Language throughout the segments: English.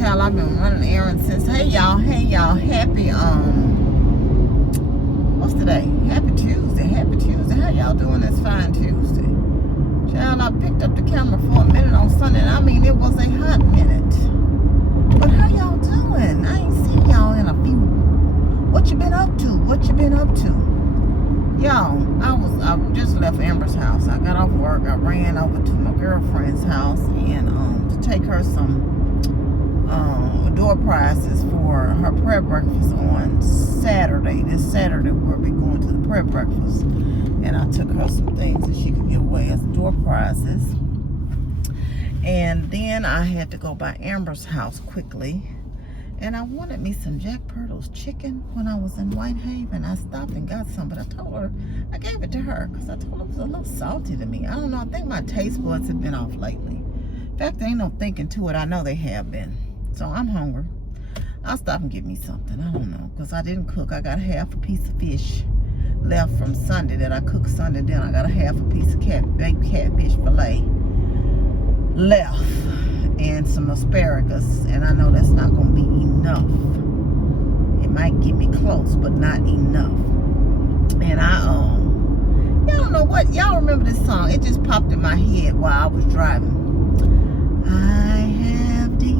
child, I've been running errands since. Hey y'all, happy what's today? Happy Tuesday. How y'all doing this fine Tuesday? Child, I picked up the camera for a minute on Sunday, and I mean it was a hot minute. But how y'all doing? I ain't seen y'all in a few. What you been up to? Y'all, I just left Amber's house. I got off work. I ran over to my girlfriend's house and to take her some door prizes for her prayer breakfast on Saturday. This Saturday we'll be going to the prayer breakfast, and I took her some things that she could give away as door prizes. And then I had to go by Amber's house quickly, and I wanted me some Jack Purtle's chicken when I was in Whitehaven. I stopped and got some, but I told her, I gave it to her because I told her it was a little salty to me. I don't know, I think my taste buds have been off lately. In fact, there ain't no thinking to it. I know they have been. So I'm hungry. I'll stop and get me something. I don't know, because I didn't cook. I got half a piece of fish left from Sunday that I cooked Sunday dinner. I got a half a piece of baked catfish fillet left and some asparagus, and I know that's not going to be enough. It might get me close, but not enough. And y'all don't know what, y'all remember this song? It just popped in my head while I was driving. I have decided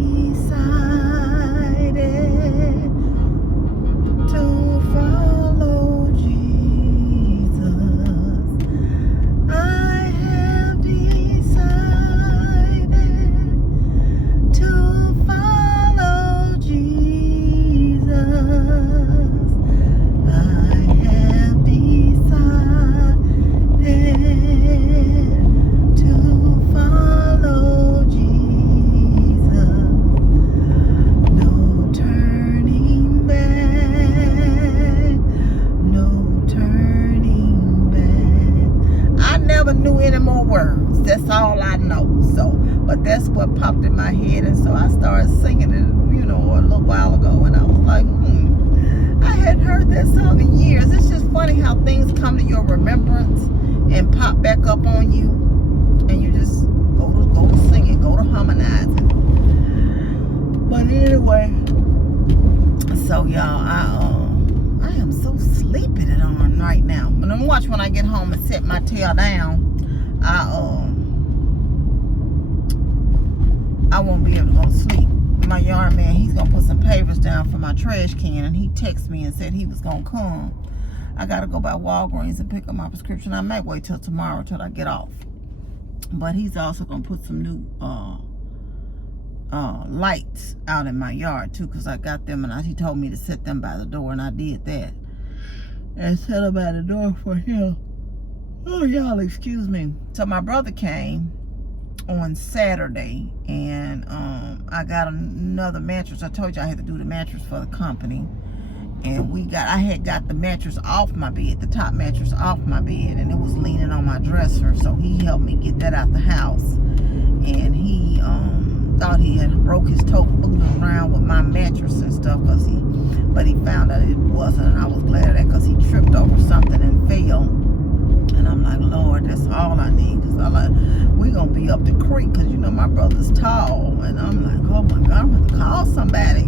to follow Jesus. I have decided to follow Jesus. I have decided to follow Jesus. No turning back. No turning back. I never knew any more words. That's all I know. So, but that's what popped in my head, and so I started singing it, a little while ago, and I was like, I hadn't heard that song in years. It's just funny how things come to your remembrance and pop back up on you, and you just go to singing, go to harmonizing. But anyway, so y'all, I am so sleepy on right now. But I'm watch when I get home and set my tail down. I won't be able to go to sleep. My yard man, he's gonna put some pavers down for my trash can, and he texted me and said he was gonna come. I gotta go by Walgreens and pick up my prescription. I might wait till tomorrow till I get off. But he's also gonna put some new lights out in my yard too, because I got them, and he told me to set them by the door, and I did that. And set them by the door for him. Oh, y'all, excuse me. So my brother came on Saturday, and I got another mattress. I told you I had to do the mattress for the company, and I had got the mattress off my bed, the top mattress off my bed, and it was leaning on my dresser. So he helped me get that out the house, and he thought he had broke his toe fooling around with my mattress and stuff, but he found out it wasn't, and I was glad of that, because he tripped over something and fell. And I'm like, Lord, that's all I need, because we gonna be up the creek, because my brother's tall, and I'm like, oh my God, I'm gonna have to call somebody.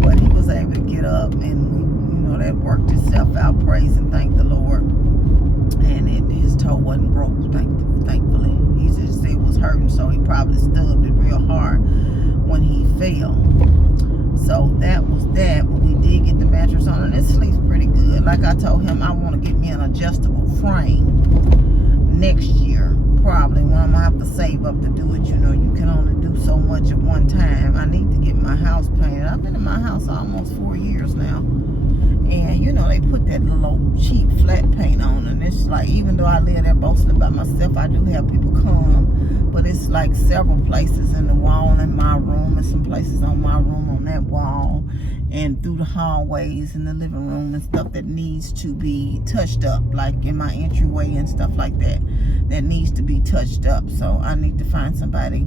But he was able to get up, and that worked itself out. Praise and thank the Lord. And his toe wasn't broke, thankfully. He just said it was hurting, so he probably stubbed it real hard when he fell. So that was that. But we did get the mattress on, and it sleeps pretty good. Like I told him, I want to get me an adjustable frame next year, probably, when I'm gonna have to save up to do it. You can only do so much at one time. I need to get my house painted. I've been in my house almost 4 years now, and they put that little cheap flat paint on, and it's like, even though I live there mostly by myself, I do have people come, but it's like several places in the wall in my room, and some places on my room on that wall, and through the hallways in the living room and stuff that needs to be touched up, like in my entryway and stuff like that needs to be touched up. So I need to find somebody.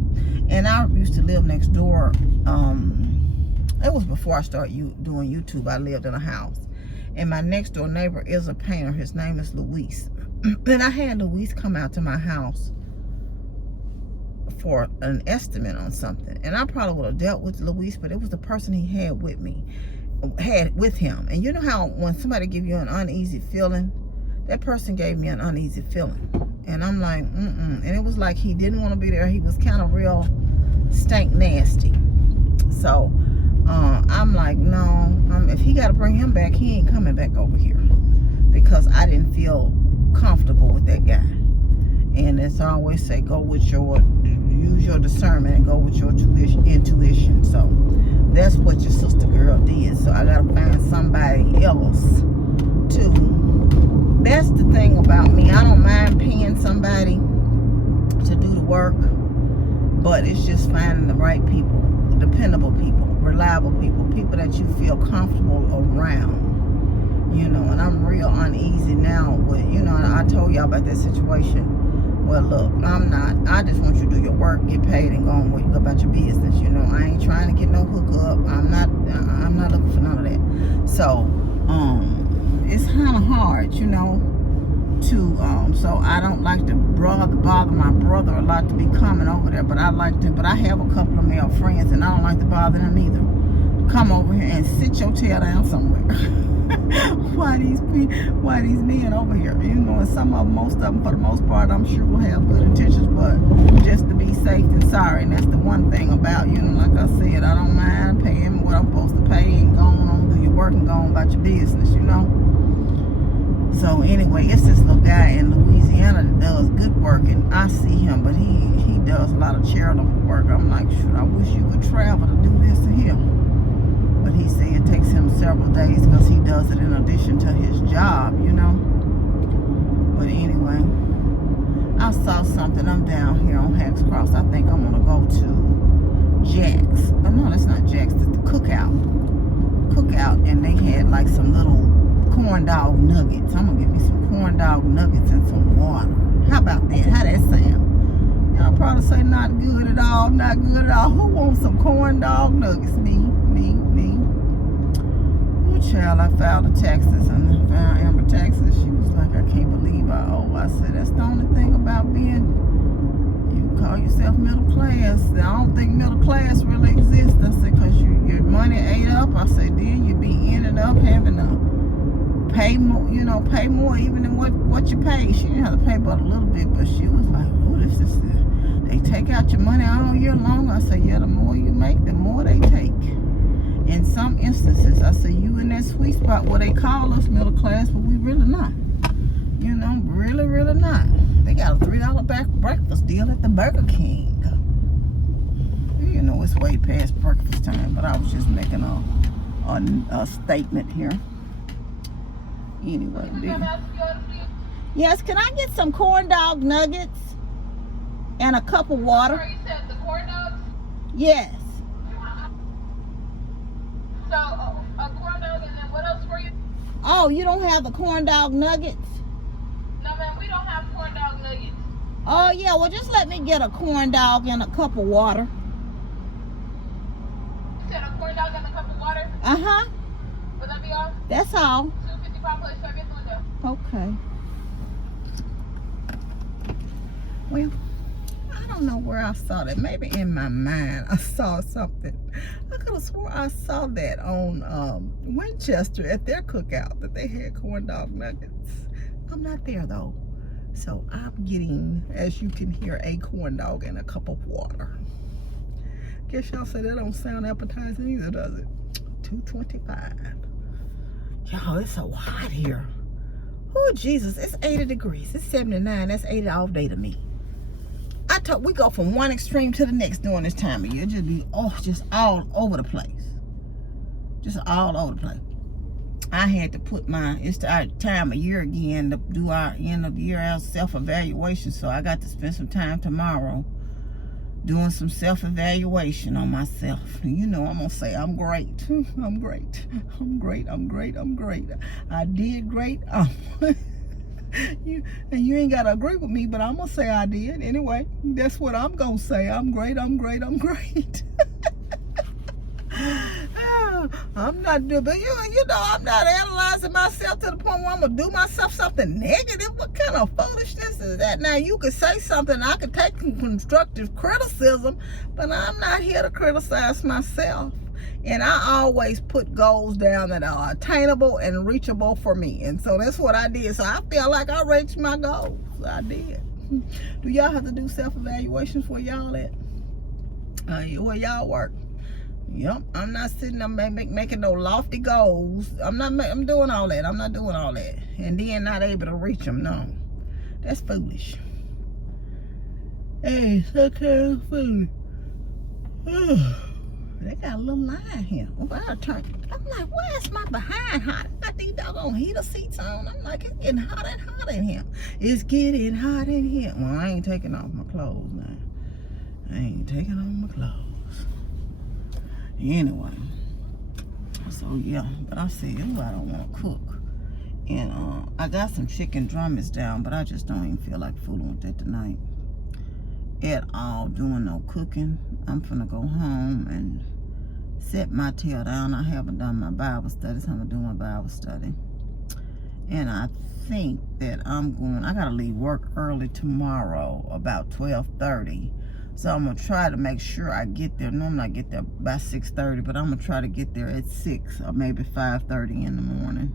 And I used to live next door. It was before I started doing YouTube. I lived in a house, and my next door neighbor is a painter. His name is Luis. And I had Luis come out to my house for an estimate on something, and I probably would have dealt with Luis, but it was the person he had with him. And you know how when somebody give you an uneasy feeling, that person gave me an uneasy feeling, and I'm like, and it was like he didn't want to be there. He was kind of real stank nasty. So I'm like, no, if he got to bring him back, he ain't coming back over here, because I didn't feel comfortable with that guy. And as I always say, use your discernment and go with your intuition. So that's what your sister girl did. So I gotta find somebody else to. That's the thing about me. I don't mind paying somebody to do the work, but it's just finding the right people, dependable people, reliable people, people that you feel comfortable around. You know, and I'm real uneasy now with, I told y'all about that situation. Well, look, I just want you to do your work, get paid, and go about your business. I ain't trying to get no hookup. I'm not looking for none of that. So, it's kind of hard, to, so I don't like to bother my brother a lot to be coming over there, but I have a couple of male friends, and I don't like to bother them either. Come over here and sit your tail down somewhere. Why these men over here? And most of them, for the most part, I'm sure will have good intentions, but just to be safe than sorry. And that's the one thing about, like I said, I don't mind paying what I'm supposed to pay and going on, do your work and go on about your business, So anyway, it's this little guy in Louisiana that does good work, and I see him, but he does a lot of charitable work. I'm like, shoot, I wish you could travel to do this to him. But he said it takes him several days because he does it in addition to his job, But anyway, I saw something. I'm down here on Hacks Cross. I think I'm going to go to Jack's. Oh, no, that's not Jack's. It's the Cookout, and they had like some little corn dog nuggets. I'm going to get me some corn dog nuggets and some water. How about that? How that sound? Y'all probably say not good at all, not good at all. Who wants some corn dog nuggets? Me. Oh, child, I filed the taxes and I found Amber taxes. She was like, I can't believe I owe. I said, that's the only thing about being, you call yourself middle class. I don't think middle class really exists. I said, because your money ate up. I said, then you be ending up having to pay more, pay more even than what you pay. She didn't have to pay but a little bit, but she was like, oh, this is they take out your money all year long. I said, yeah, the more you make, the more they take. In some instances, I said, you in that sweet spot where they call us middle class, but we really not. Really, really not. They got a $3 breakfast deal at the Burger King. It's way past breakfast time, but I was just making a statement here. Anyway, yes, can I get some corn dog nuggets and a cup of water? You said the corn dogs? Yes. So, a corn dog, and then what else for you? Oh, you don't have the corn dog nuggets? No, man, we don't have corn dog nuggets. Oh, yeah, well, just let me get a corn dog and a cup of water. You said a corn dog and a cup of water? Uh-huh. Would that be all? That's all. $2.55 place for every window. Okay. Well, I don't know where I saw that. Maybe in my mind I saw something. I could have swore I saw that on Winchester at their cookout, that they had corn dog nuggets. I'm not there though. So I'm getting, as you can hear, a corn dog and a cup of water. Guess y'all say that don't sound appetizing either, does it? $2.25. Y'all, it's so hot here. Oh, Jesus, it's 80 degrees. It's 79. That's 80 off day to me. We go from one extreme to the next during this time of year. Just be just all over the place. Just all over the place. I had to put it's our time of year again to do our end of the year self-evaluation. So I got to spend some time tomorrow doing some self-evaluation on myself. I'm gonna say I'm great. I'm great. I'm great. I'm great. I'm great. I did great. You ain't gotta agree with me, but I'm gonna say I did anyway. That's what I'm gonna say. I'm great. I'm great. I'm great. I'm not doing, but you know, I'm not analyzing myself to the point where I'm gonna do myself something negative. What kind of foolishness is that? Now you could say something, I could take constructive criticism, but I'm not here to criticize myself. And I always put goals down that are attainable and reachable for me. And so that's what I did. So I feel like I reached my goals. I did. Do y'all have to do self-evaluations where y'all at? Where y'all work? Yep, I'm not sitting there making no lofty goals. I'm doing all that. I'm not doing all that. And then not able to reach them. No. That's foolish. Hey, so kind of foolish. They got a little line here. I'm like, where's my behind hot? I got these doggone heater seats on. I'm like, it's getting hot and hot in here. It's getting hot in here. Well, I ain't taking off my clothes now. I ain't taking off my clothes. Anyway. So, yeah. But I said, ooh, I don't want to cook. And I got some chicken drummers down, but I just don't even feel like fooling with that tonight. At all, doing no cooking. I'm finna go home and set my tail down. I haven't done my Bible study, so I'm gonna do my Bible study. And I think that I gotta leave work early tomorrow, about 12:30. So I'm gonna try to make sure I get there. Normally I get there by 6:30, but I'm gonna try to get there at 6 or maybe 5:30 in the morning.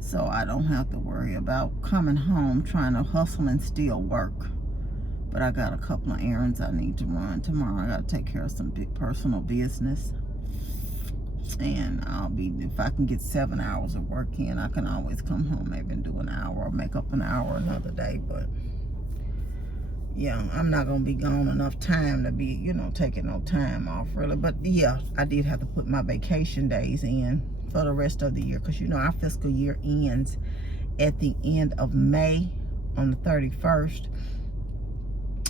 So I don't have to worry about coming home trying to hustle and still work. But I got a couple of errands I need to run tomorrow. I got to take care of some big personal business. And if I can get 7 hours of work in, I can always come home maybe and do an hour or make up an hour another day. But yeah, I'm not going to be gone enough time to be, taking no time off really. But yeah, I did have to put my vacation days in for the rest of the year. Because our fiscal year ends at the end of May on the 31st.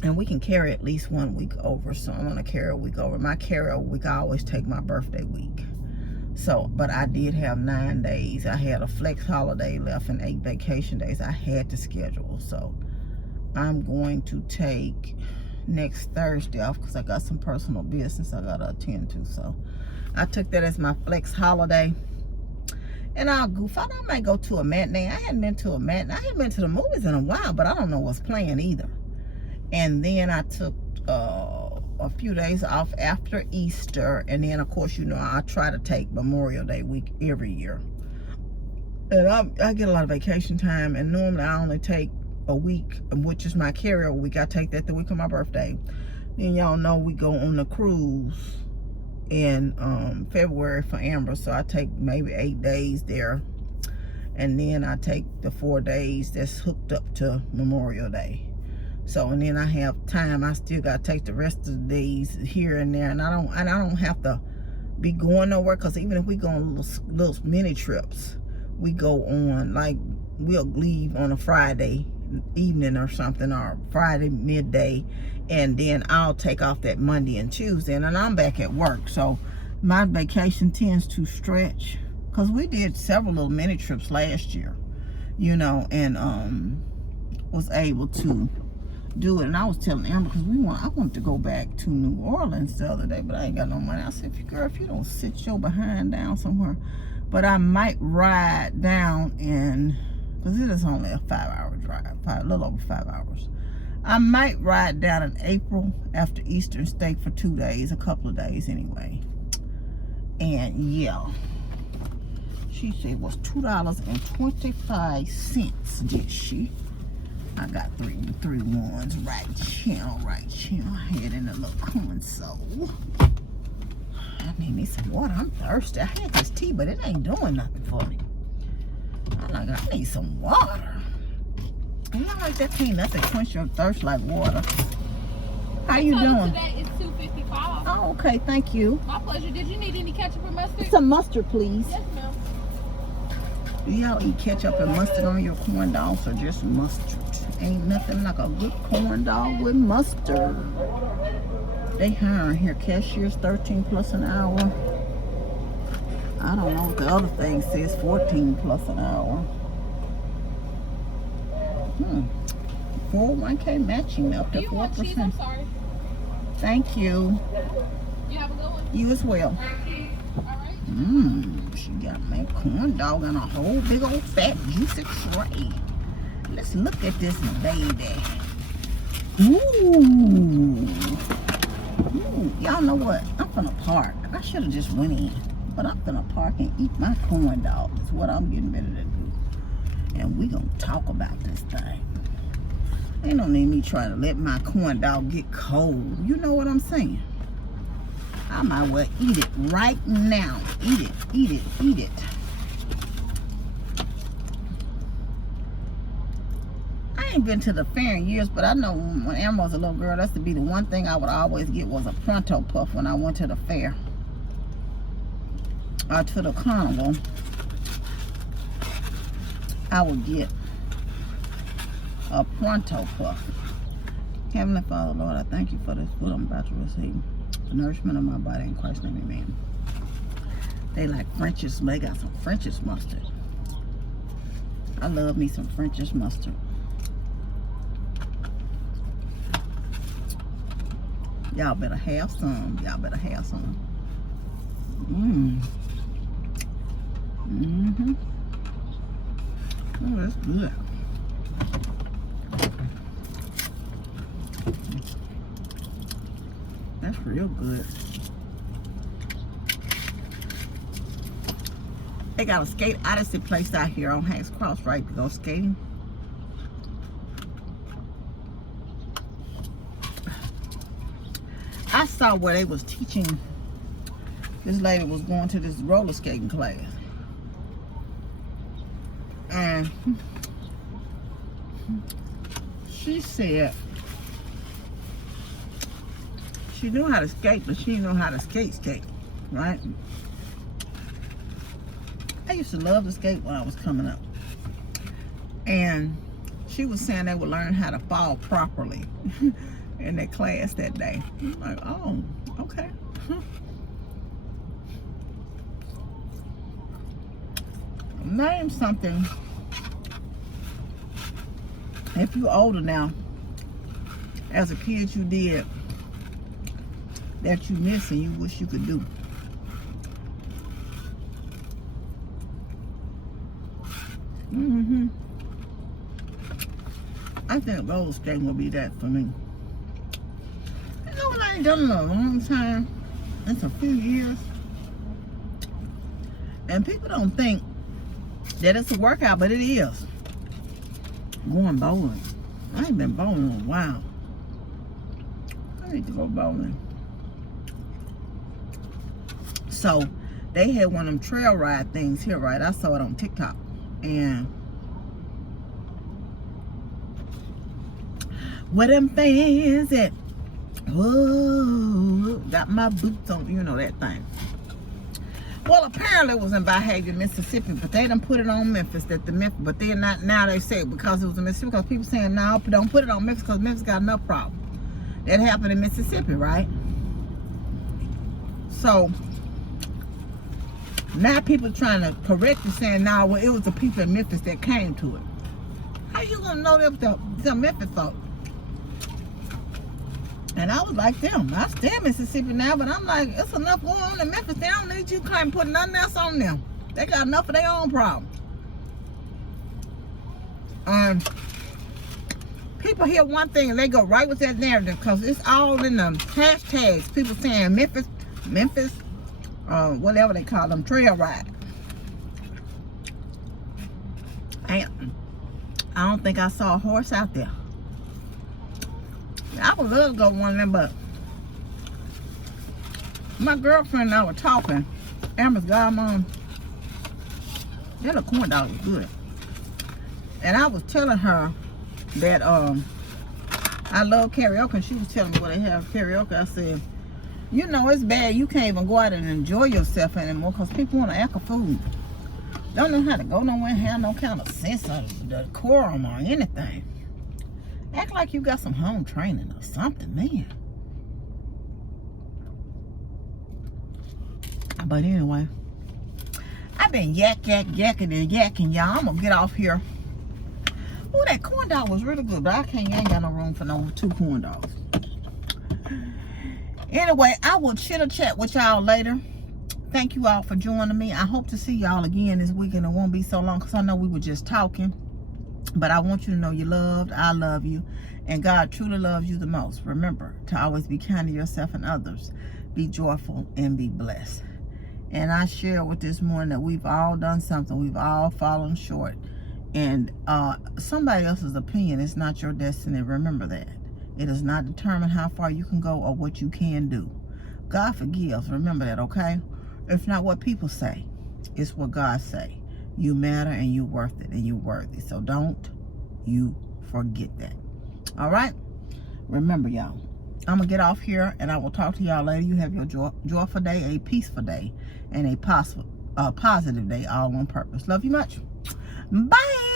And we can carry at least 1 week over. So I'm going to carry a week over. My carry-over week, I always take my birthday week. So, but I did have 9 days. I had a flex holiday left and 8 vacation days I had to schedule. So I'm going to take next Thursday off because I got some personal business I got to attend to. So I took that as my flex holiday. And I'll goof out. I might go to a matinee. I hadn't been to a matinee. I hadn't been to the movies in a while, but I don't know what's playing either. And then I took a few days off after Easter. And then, of course, I try to take Memorial Day week every year. And I get a lot of vacation time. And normally I only take a week, which is my carryover week. I take that the week of my birthday. Then y'all know we go on the cruise in February for Amber. So I take maybe 8 days there. And then I take the 4 days that's hooked up to Memorial Day. So, and then I have time. I still got to take the rest of the days here and there. And I don't have to be going nowhere. Because even if we go on little mini trips, we go on, like, we'll leave on a Friday evening or something, or Friday midday. And then I'll take off that Monday and Tuesday. And then I'm back at work. So my vacation tends to stretch. Because we did several little mini trips last year, and was able to do it. And I was telling Amber, because I wanted to go back to New Orleans the other day, but I ain't got no money. I said, girl, if you don't sit your behind down somewhere. But I might ride down because it is only a 5-hour drive, a little over 5 hours. I might ride down in April after Easter and stay for 2 days, a couple of days anyway. And yeah, she said it was $2.25, did she? I got three ones right here. I had in a little console. I need some water. I'm thirsty. I had this tea, but it ain't doing nothing for me. I need some water. And I like that tea. Nothing quench your thirst like water. How you doing? Today it's $2.55. Oh, okay. Thank you. My pleasure. Did you need any ketchup or mustard? Some mustard, please. Yes, ma'am. Do y'all eat ketchup and mustard on your corn dogs or just mustard? Ain't nothing like a good corn dog with mustard. They hiring here cashiers 13 plus an hour. I don't know what the other thing says, 14 plus an hour. 401k matching up to 4%. Do you want cheese? I'm sorry. Thank you. You have a good one. You as well. All right. She got me corn dog in a whole big old fat juicy tray. Let's look at this baby. Ooh. Y'all know what? I'm gonna park. I should have just went in. But I'm gonna park and eat my corn dog. That's what I'm getting ready to do. And we gonna talk about this thing. Ain't no need me trying to let my corn dog get cold. You know what I'm saying? I might well eat it right now. Eat it, eat it, eat it. I ain't been to the fair in years, but I know when Emma was a little girl, that's to be the one thing I would always get was a pronto puff when I went to the fair. Or to the carnival. I would get a pronto puff. Heavenly Father, Lord, I thank you for this food I'm about to receive. The nourishment of my body in Christ's name, amen. They like French's, they got some French's mustard. I love me some French's mustard. Y'all better have some. Y'all better have some. Oh, that's good. That's real good. They got a skate odyssey place out here on Hanks Cross, right, to go skating. I saw where they was teaching. This lady was going to this roller skating class. And she said she knew how to skate, but she didn't know how to skate, right? I used to love to skate when I was coming up. And she was saying they would learn how to fall properly in their class that day. I'm like, oh, okay. Name something, if you're older now, as a kid you did that you miss and you wish you could do. I think roller skating will be that for me. You know what I ain't done in a long time? It's a few years. And people don't think that it's a workout, but it is. Going bowling. I ain't been bowling in a while. I need to go bowling. So they had one of them trail ride things here, right? I saw it on TikTok. And where them fans at? Oh, got my boots on, you know that thing. Well, apparently it was in Byhaven, Mississippi, but they done put it on Memphis. But they're not now. They say because it was in Mississippi, because people saying no, don't put it on Memphis because Memphis got enough problem. That happened in Mississippi, right? So now people trying to correct it, saying no, well, it was the people in Memphis that came to it. How you gonna know that was the Memphis folk? And I was like them. I stay in Mississippi now, but I'm like, it's enough going on in Memphis. They don't need you to put nothing else on them. They got enough of their own problem. People hear one thing and they go right with that narrative because it's all in the hashtags. People saying Memphis, whatever they call them, trail ride. I don't think I saw a horse out there. I would love to go one of them, but my girlfriend and I were talking. Amber's godmom. That little corn dog was good. And I was telling her that I love karaoke, and she was telling me where they have karaoke. I said, you know, it's bad. You can't even go out and enjoy yourself anymore because people want to act a fool. Don't know how to go nowhere and have no kind of sense of the decorum or anything. Act like you got some home training or something, man. But anyway, I've been yakking and yakking, y'all. I'm gonna get off here. Oh, that corn dog was really good, but I ain't got no room for no 2 corn dogs. Anyway, I will chitter chat with y'all later. Thank you all for joining me. I hope to see y'all again this weekend. It won't be so long because I know we were just talking. But I want you to know you're loved. I love you. And God truly loves you the most. Remember to always be kind to yourself and others. Be joyful and be blessed. And I share with this morning that we've all done something. We've all fallen short. And somebody else's opinion is not your destiny. Remember that. It does not determine how far you can go or what you can do. God forgives. Remember that, okay? It's not what people say. It's what God say. You matter and you're worth it and you're worthy. So don't you forget that. All right? Remember, y'all. I'm going to get off here and I will talk to y'all later. You have your joyful day, a peaceful day, and a positive day all on purpose. Love you much. Bye.